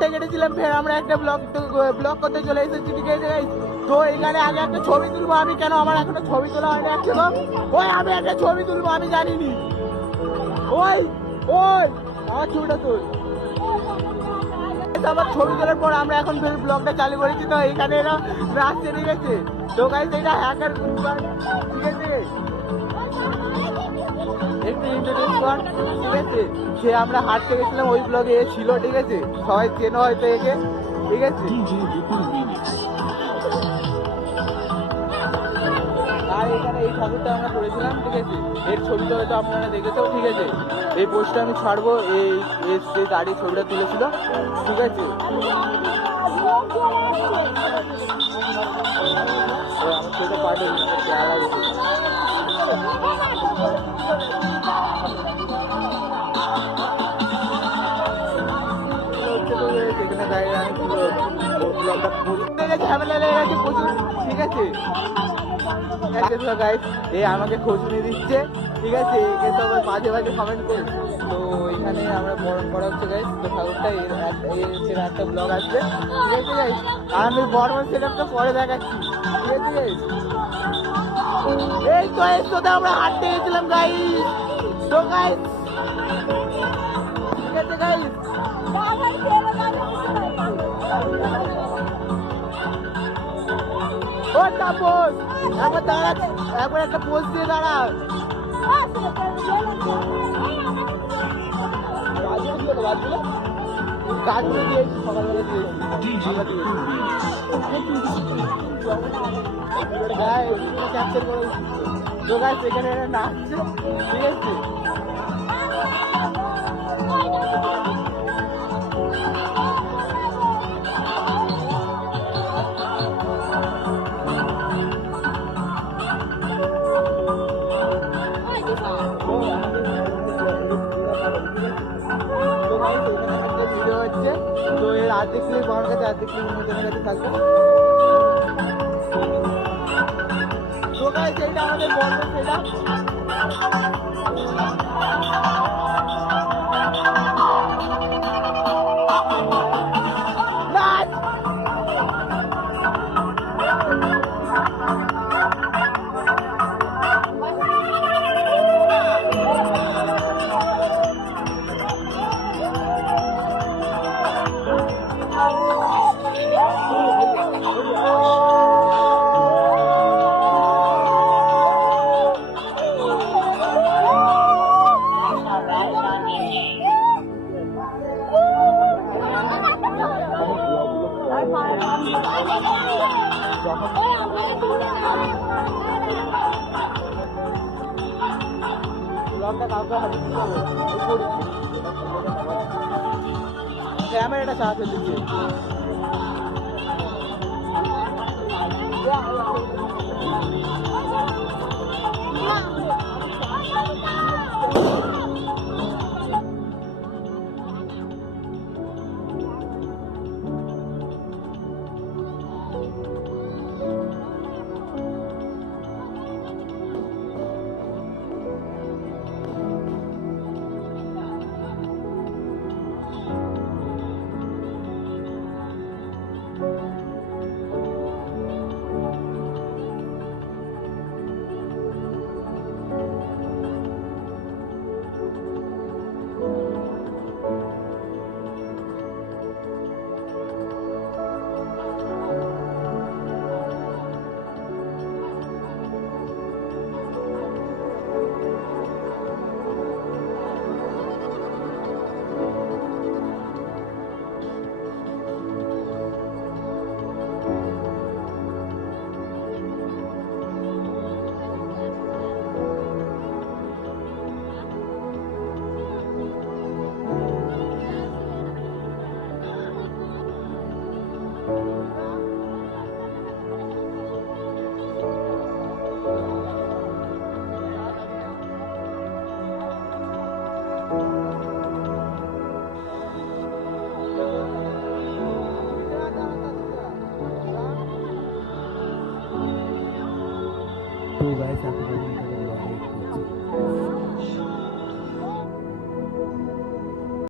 হাঁটতে কেটেছিলাম, ফের আমরা একটা ব্লগ করতে চলে এসেছি, ঠিক আছে গাইস। তো এখানে আগে একটা ছবি তুলবো আমি, কেন আমার এখনো ছবি তোলা হয়নি এখনো। ওই আমি একটা ছবি তুলবো, আমি জানিনি। ওই ওই আমার ছবিটা তুল। আমার ছবি তোলার পর আমরা এখন ফের ব্লগটা চালু করেছি। তো এখানে এরা রাস্তা, ঠিক আছে। তো গাইস এটা হ্যাকার, ঠিক আছে, একটু ইন্ট্রোডিউস কর, ঠিক আছে। সে আমরা হাঁটতে গেছিলাম, ওই ব্লগে এ ছিল, ঠিক আছে। সবাই চেনো হয়তো একে, ঠিক আছে। আর এখানে এই ঠাকুরটা আমরা করেছিলাম, ঠিক আছে। এর ছবিটা হয়তো আপনারা দেখেছেও, ঠিক আছে। এই পোস্টটা আমি ছাড়বো, এই যে গাড়ির ছবিটা তুলেছিল, ঠিক আছে। আমার ছবিটা পাঠাবো, সেখানে দাঁড়িয়ে আমি ঝামেলা লেগে গেছে প্রচুর, ঠিক আছে। এ আমাকে খোঁজ নিয়ে দিচ্ছে, ঠিক আছে। একে তো আবার মাঝে মাঝে কমেন্ট করে। তো এখানে আমরা বরণ করা হচ্ছে গাইস। তো ঠাকুরটা এর একটা ব্লগ আসবে, ঠিক আছে গাইস। আর আমি বর্মন সেটআপটা পরে দেখাচ্ছি, ঠিক আছে গাইস। এই তো এর সাথে আমরা হাঁটতে গেছিলাম গাইস। তো গাইস, ঠিক আছে গাইস। ও তাপস, একবার দাঁড়া, একবার একটা পোজ দিয়ে দাঁড়া। গাছগুলো দিয়েছি, সকালবেলা দিয়েছি, ক্যাপচার করে। তো গাছ এখানে নাচছে, ঠিক আছে। ভিডিও হচ্ছে, তো এর আর্ধেক ক্লিপ আমার কাছে, আর্ধেক ক্লিপ মোজনের কাছে থাকবে। তো গাইস এটা আমাদের বর্মন সেটআপ। ক্যামেরাটা চালাতে দিচ্ছে।